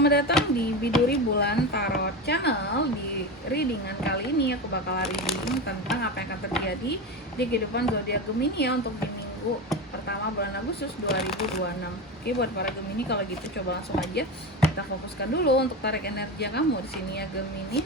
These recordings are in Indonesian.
selamat datang di Biduri Bulan Tarot Channel. Di readingan kali ini aku bakal reading tentang apa yang akan terjadi di kehidupan zodiak Gemini ya untuk di minggu pertama bulan Agustus 2026. Oke, buat para Gemini kalau gitu coba langsung aja kita fokuskan dulu untuk tarik energi kamu di sini ya Gemini.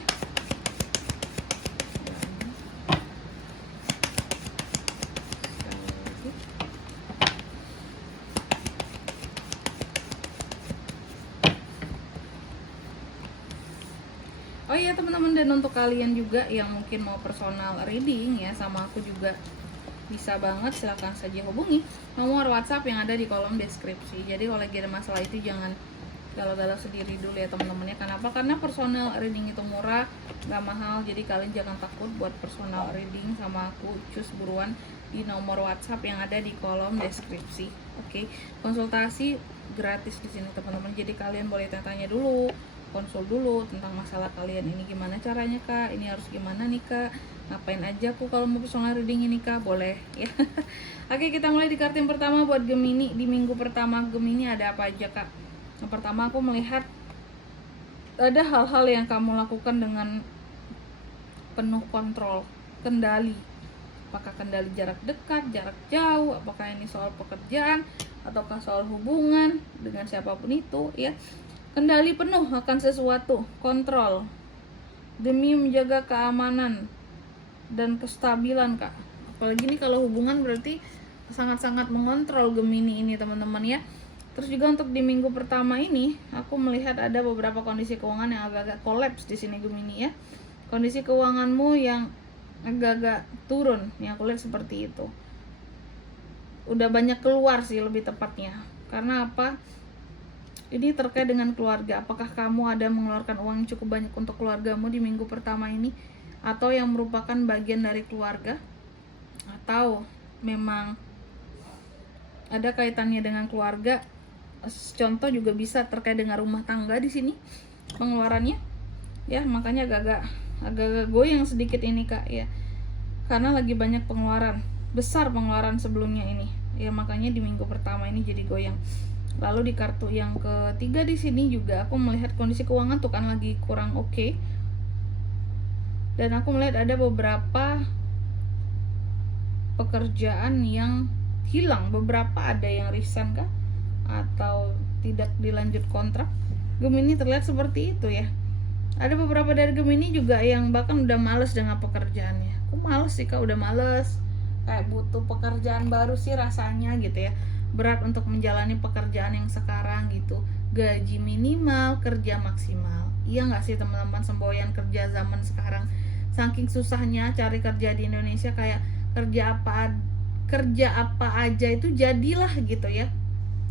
Oh iya teman-teman, dan untuk kalian juga yang mungkin mau personal reading ya sama aku juga bisa banget, silahkan saja hubungi nomor WhatsApp yang ada di kolom deskripsi. Jadi kalau lagi ada masalah itu jangan galau-galau sendiri dulu ya teman-teman ya. Kenapa? Karena personal reading itu murah, nggak mahal. Jadi kalian jangan takut buat personal reading sama aku, cus buruan di nomor WhatsApp yang ada di kolom deskripsi. Oke, konsultasi gratis di sini teman-teman. Jadi kalian boleh tanya-tanya dulu, konsul dulu tentang masalah kalian ini gimana caranya kak, ini harus gimana nih kak, ngapain aja aku kalau mau personal reading ini kak, boleh ya. Oke, kita mulai di kartu yang pertama buat Gemini. Di minggu pertama Gemini ada apa aja kak? Yang pertama aku melihat ada hal-hal yang kamu lakukan dengan penuh kontrol, kendali. Apakah kendali jarak dekat, jarak jauh, apakah ini soal pekerjaan ataukah soal hubungan dengan siapapun itu ya. Kendali penuh akan sesuatu, kontrol demi menjaga keamanan dan kestabilan kak. Apalagi nih kalau hubungan berarti sangat-sangat mengontrol Gemini ini teman-teman ya. Terus juga untuk di minggu pertama ini aku melihat ada beberapa kondisi keuangan yang agak-agak kolaps di sini Gemini ya. Kondisi keuanganmu yang agak-agak turun, yang aku lihat seperti itu. Udah banyak keluar sih lebih tepatnya. Karena apa? Ini terkait dengan keluarga. Apakah kamu ada mengeluarkan uang yang cukup banyak untuk keluargamu di minggu pertama ini, atau yang merupakan bagian dari keluarga, atau memang ada kaitannya dengan keluarga. Contoh juga bisa terkait dengan rumah tangga di sini pengeluarannya ya. Makanya agak-agak goyang sedikit ini kak ya, karena lagi banyak pengeluaran besar, pengeluaran sebelumnya ini ya, makanya di minggu pertama ini jadi goyang. Lalu di kartu yang ketiga di sini juga aku melihat kondisi keuangan tuh kan lagi kurang oke. Dan aku melihat ada beberapa pekerjaan yang hilang, beberapa ada yang resign kah atau tidak dilanjut kontrak. Gemini terlihat seperti itu ya. Ada beberapa dari Gemini juga yang bahkan udah males dengan pekerjaannya. Aku males sih kak, udah males, kayak butuh pekerjaan baru sih rasanya gitu ya. Berat untuk menjalani pekerjaan yang sekarang gitu, gaji minimal, kerja maksimal. Iya nggak sih teman-teman, semboyan kerja zaman sekarang, saking susahnya cari kerja di Indonesia, kayak kerja apa aja itu jadilah gitu ya.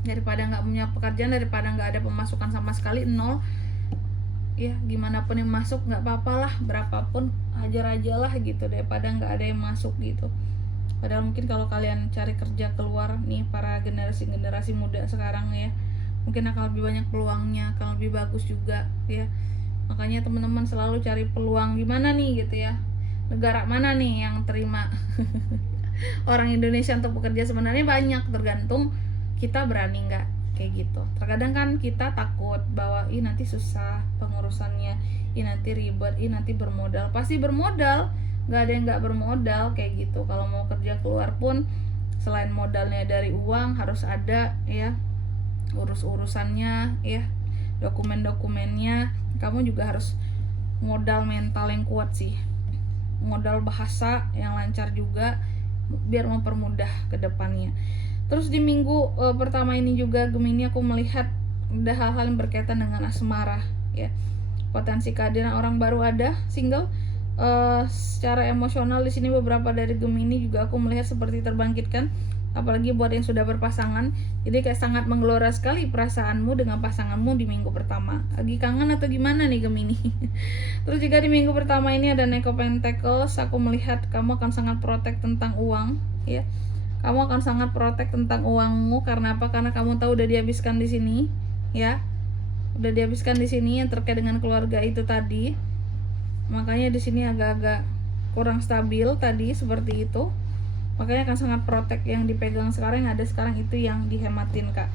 Daripada nggak punya pekerjaan, daripada nggak ada pemasukan sama sekali, nol ya, gimana pun yang masuk nggak apa-apa lah, berapapun hajar aja lah gitu, daripada nggak ada yang masuk gitu. Padahal mungkin kalau kalian cari kerja keluar nih, para generasi muda sekarang ya, mungkin akan lebih banyak peluangnya, akan lebih bagus juga ya. Makanya teman-teman selalu cari peluang gimana nih gitu ya, negara mana nih yang terima orang Indonesia untuk bekerja. Sebenarnya banyak, tergantung kita berani nggak kayak gitu. Terkadang kan kita takut bahwa nanti susah pengurusannya, nanti ribet, nanti bermodal. Pasti bermodal, nggak ada yang nggak bermodal kayak gitu. Kalau mau kerja keluar pun selain modalnya dari uang, harus ada ya urusannya ya, dokumennya. Kamu juga harus modal mental yang kuat sih, modal bahasa yang lancar juga biar mempermudah ke depannya. Terus di minggu pertama ini juga Gemini aku melihat ada hal-hal yang berkaitan dengan asmara ya. Potensi kehadiran orang baru ada, single. Secara emosional di sini beberapa dari Gemini juga aku melihat seperti terbangkitkan, apalagi buat yang sudah berpasangan. Jadi kayak sangat menggelora sekali perasaanmu dengan pasanganmu di minggu pertama. Lagi kangen atau gimana nih Gemini? Terus juga di minggu pertama ini ada Knight of Pentacles. Aku melihat kamu akan sangat protect tentang uang ya. Kamu akan sangat protect tentang uangmu. Karena apa? Karena kamu tahu udah dihabiskan di sini ya. Udah dihabiskan di sini yang terkait dengan keluarga itu tadi. Makanya di sini agak-agak kurang stabil tadi seperti itu. Makanya akan sangat protect yang dipegang sekarang, yang ada sekarang itu yang dihematin kak.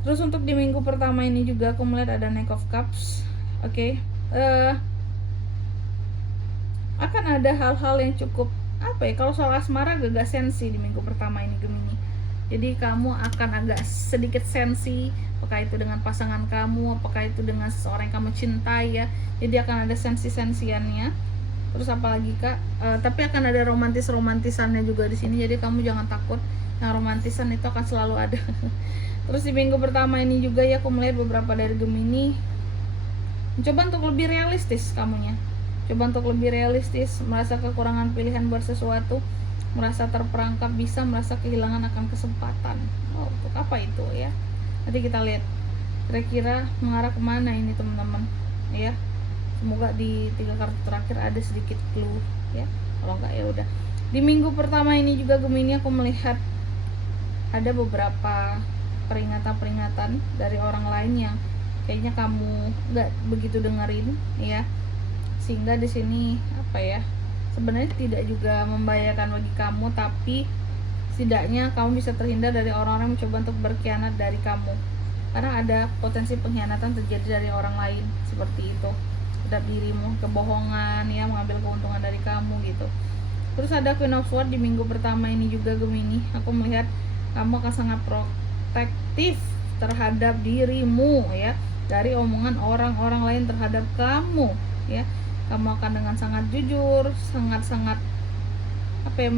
Terus untuk di minggu pertama ini juga aku melihat ada Knight of Cups. Oke. Akan ada hal-hal yang cukup apa ya, kalau soal asmara agak sensi di minggu pertama ini Gemini. Jadi kamu akan agak sedikit sensi, apakah itu dengan pasangan kamu, apakah itu dengan seseorang yang kamu cintai ya. Jadi akan ada sensi-sensiannya. Terus apalagi Kak, tapi akan ada romantisannya juga di sini. Jadi kamu jangan takut, yang romantisan itu akan selalu ada. Terus di minggu pertama ini juga ya aku melihat beberapa dari Gemini mencoba untuk lebih realistis kamunya. Coba untuk lebih realistis, merasa kekurangan pilihan buat sesuatu, merasa terperangkap, bisa merasa kehilangan akan kesempatan. Oh, untuk apa itu ya? Nanti kita lihat kira-kira mengarah kemana ini teman-teman ya. Semoga di 3 kartu terakhir ada sedikit clue ya. Kalau enggak ya udah. Di minggu pertama ini juga Gemini aku melihat ada beberapa peringatan-peringatan dari orang lain yang kayaknya kamu nggak begitu dengerin ya, sehingga di sini apa ya, sebenarnya tidak juga membahayakan bagi kamu, tapi setidaknya kamu bisa terhindar dari orang-orang yang mencoba untuk berkhianat dari kamu, karena ada potensi pengkhianatan terjadi dari orang lain seperti itu terhadap dirimu, kebohongan ya, mengambil keuntungan dari kamu gitu. Terus ada Queen of Swords di minggu pertama ini juga Gemini, aku melihat kamu akan sangat protektif terhadap dirimu ya, dari omongan orang-orang lain terhadap kamu ya. Kamu akan dengan sangat jujur, sangat-sangat apa ya,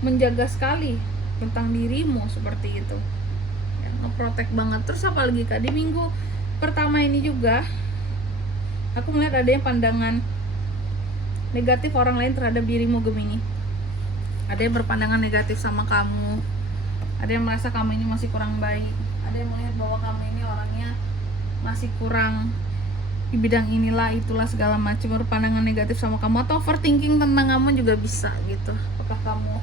menjaga sekali tentang dirimu seperti itu ya, ngeprotek banget. Terus apa lagi Kak, di minggu pertama ini juga aku melihat ada yang pandangan negatif orang lain terhadap dirimu Gemini. Ada yang berpandangan negatif sama kamu, ada yang merasa kamu ini masih kurang baik, ada yang melihat bahwa kamu ini orangnya masih kurang di bidang inilah itulah segala macam, berpandangan negatif sama kamu, atau overthinking tentang kamu juga bisa gitu. Apakah kamu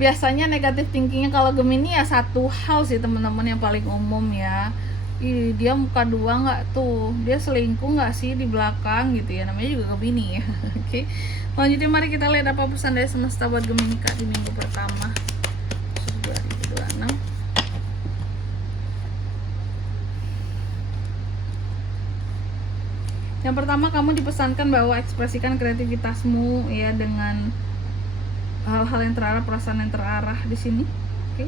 biasanya negatif thinkingnya kalau Gemini ya satu hal sih teman-teman yang paling umum ya. Ih, dia muka dua nggak tuh, dia selingkuh nggak sih di belakang gitu ya, namanya juga Gemini ya. Oke, selanjutnya mari kita lihat apa pesan dari semesta buat Gemini Kak di minggu pertama 2026. Yang pertama, kamu dipesankan bahwa ekspresikan kreativitasmu ya dengan hal-hal yang terarah, perasaan yang terarah di sini. Oke.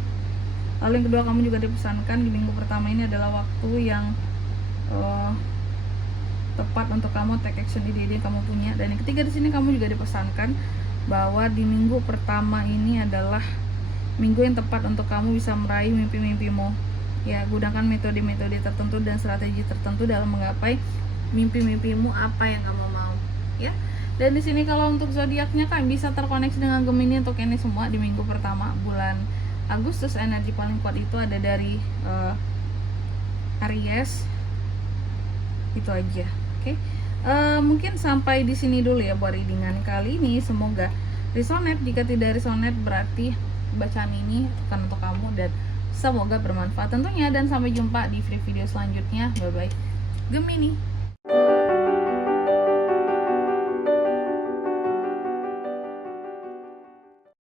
Lalu yang kedua, kamu juga dipesankan di minggu pertama ini adalah waktu yang tepat untuk kamu take action ide-ide yang kamu punya. Dan yang ketiga di sini kamu juga dipesankan bahwa di minggu pertama ini adalah minggu yang tepat untuk kamu bisa meraih mimpi-mimpimu. Ya, gunakan metode-metode tertentu dan strategi tertentu dalam menggapai mimpi-mimpimu apa yang kamu mau ya. Dan di sini kalau untuk zodiaknya kan bisa terkoneksi dengan Gemini untuk ini semua di minggu pertama bulan Agustus. Energi paling kuat itu ada dari Aries. Itu aja. Oke. Mungkin sampai di sini dulu ya buat readingan kali ini. Semoga resonate. Jika tidak resonate berarti bacaan ini bukan untuk kamu, dan semoga bermanfaat tentunya. Dan sampai jumpa di video selanjutnya. Bye bye Gemini.